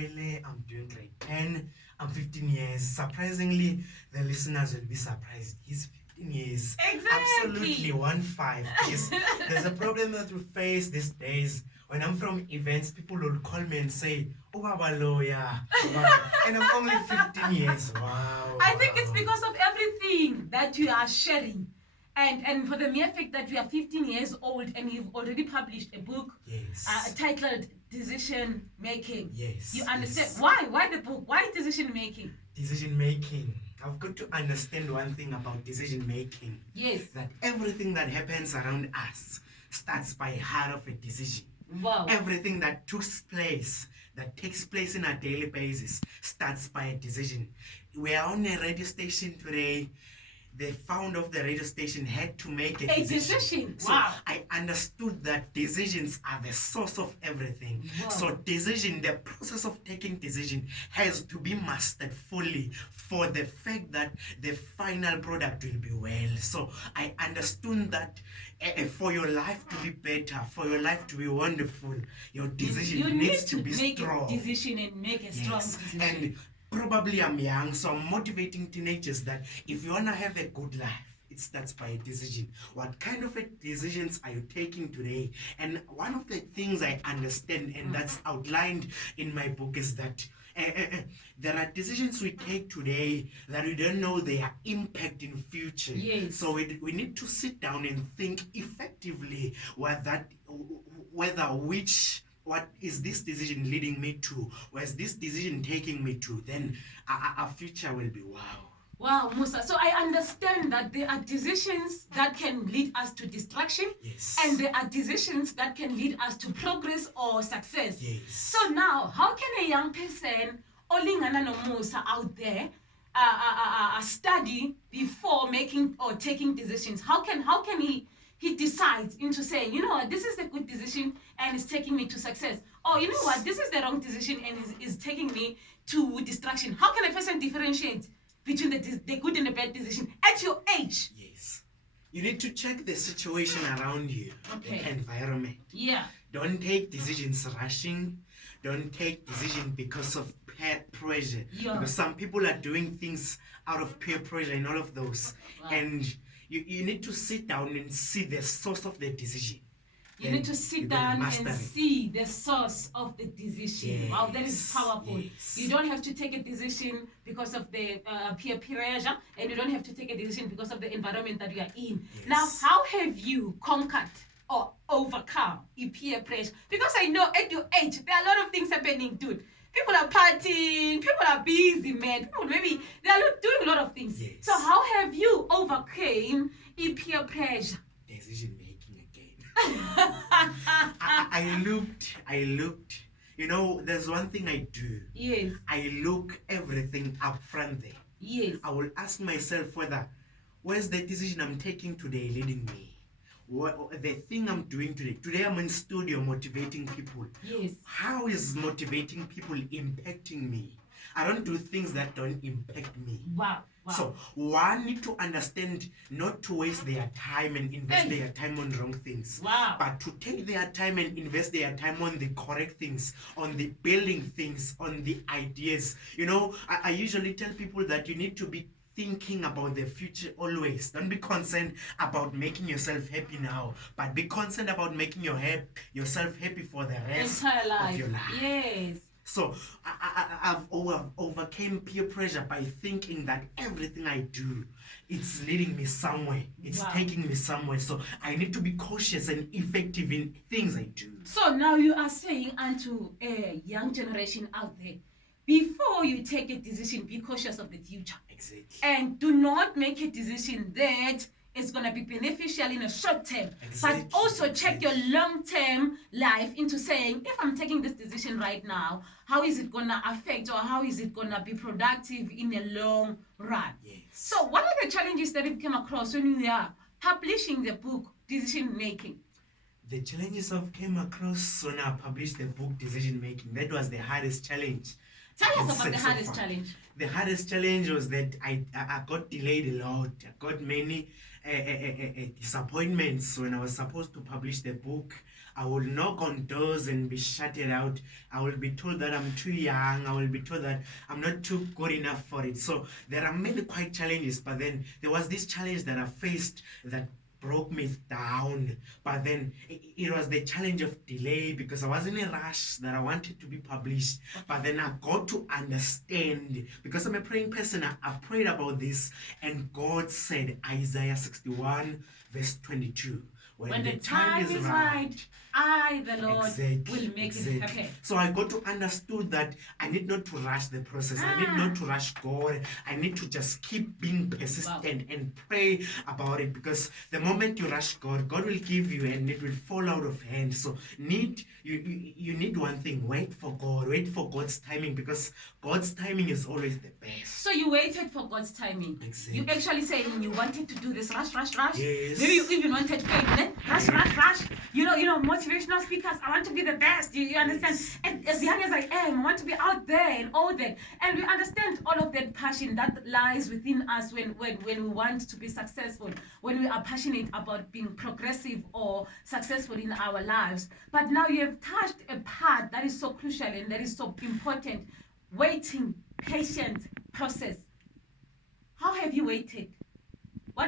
I'm doing grade 10. I'm 15 years. Surprisingly, the listeners will be surprised. He's 15 years. Exactly. Absolutely 1-5. Because there's a problem that we face these days. When I'm from events, people will call me and say, "Oh, Baba lawyer." And I'm only 15 years. Wow. I think it's because of everything that you are sharing. And for the mere fact that you are 15 years old and you've already published a book, yes, titled Decision Making. Yes. You understand? Yes. Why the book? Why decision making? Decision making. I've got to understand one thing about decision making. Yes. That everything that happens around us starts by heart of a decision. Wow. Everything that takes place in a daily basis starts by a decision. We are on a radio station today. The founder of the radio station had to make a decision. So wow. I understood that decisions are the source of everything. Wow. So the process of taking decision has to be mastered fully for the fact that the final product will be well. So I understood that for your life to be better, for your life to be wonderful, your decision needs to be strong. Make a decision and make a strong decision. And probably I'm young, so I'm motivating teenagers that if you want to have a good life, it starts by a decision. What kind of decisions are you taking today? And one of the things I understand, and that's outlined in my book, is that there are decisions we take today that we don't know their impact in future. Yes. So we need to sit down and think effectively what is this decision leading me to? Where is this decision taking me to? Then our future will be wow. Wow, Musa. So I understand that there are decisions that can lead us to destruction. Yes. And there are decisions that can lead us to progress or success. Yes. So now, how can a young person, Olingana no Musa out there, study before making or taking decisions? How can he decides into saying, you know what, this is a good decision and it's taking me to success. Or you know what, this is the wrong decision and is taking me to destruction. How can a person differentiate between the good and the bad decision at your age? Yes. You need to check the situation around you, the environment. Yeah. Don't take decisions rushing. Don't take decisions because of peer pressure. Yeah. Because some people are doing things out of peer pressure and all of those. Wow. And you need to sit down and see the source of the decision. You need to sit down and see the source of the decision. Yes. Wow, that is powerful. Yes. You don't have to take a decision because of the peer pressure, and you don't have to take a decision because of the environment that you are in. Yes. Now, how have you conquered or overcome peer pressure? Because I know at your age, there are a lot of things happening, dude. People are partying, people are busy, man. People maybe they are doing a lot of things. Yes. So how have you overcome peer pressure? Decision making again. I looked. You know, there's one thing I do. Yes. I look everything up front there. Yes. I will ask myself where's the decision I'm taking today leading me? What the thing I'm doing today. Today I'm in studio motivating people. Yes. How is motivating people impacting me? I don't do things that don't impact me. Wow. So one need to understand not to waste their time and invest their time on wrong things. Wow. But to take their time and invest their time on the correct things, on the building things, on the ideas. You know, I usually tell people that you need to be thinking about the future always. Don't be concerned about making yourself happy now, but be concerned about making yourself happy for the rest of your life. Yes. So I've overcame peer pressure by thinking that everything I do, it's leading me somewhere. It's taking me somewhere. So I need to be cautious and effective in things I do. So now you are saying unto a young generation out there, before you take a decision, be cautious of the future. Exactly. And do not make a decision that is going to be beneficial in a short term. But also check your long-term life into saying, if I'm taking this decision right now, how is it going to affect or how is it going to be productive in the long run? Yes. So what are the challenges that you came across when you are publishing the book, Decision Making? The challenges I've came across when I published the book, Decision Making, that was the hardest challenge. Tell us about the hardest challenge. The hardest challenge was that I got delayed a lot. I got many disappointments when I was supposed to publish the book. I will knock on doors and be shutted out. I will be told that I'm too young. I will be told that I'm not too good enough for it. So there are many quite challenges, but then there was this challenge that I faced that broke me down. But then it was the challenge of delay, because I was in a rush that I wanted to be published. But then I got to understand, because I'm a praying person, I prayed about this, and God said, Isaiah 61 verse 22, when the time is right, I, the Lord, will make it happen. So I got to understood that I need not to rush the process. I need not to rush God. I need to just keep being persistent and pray about it, because the moment you rush God, God will give you and it will fall out of hand. So you need one thing: wait for God, wait for God's timing, because God's timing is always the best. So you waited for God's timing. Exactly. You actually said you wanted to do this rush. Yes. Maybe you even wanted faith. Rush. You know, motivational speakers, I want to be the best. You understand? Yes. And as young as I am, I want to be out there and all that. And we understand all of that passion that lies within us when we want to be successful, when we are passionate about being progressive or successful in our lives. But now you have touched a part that is so crucial and that is so important: waiting, patient process. How have you waited?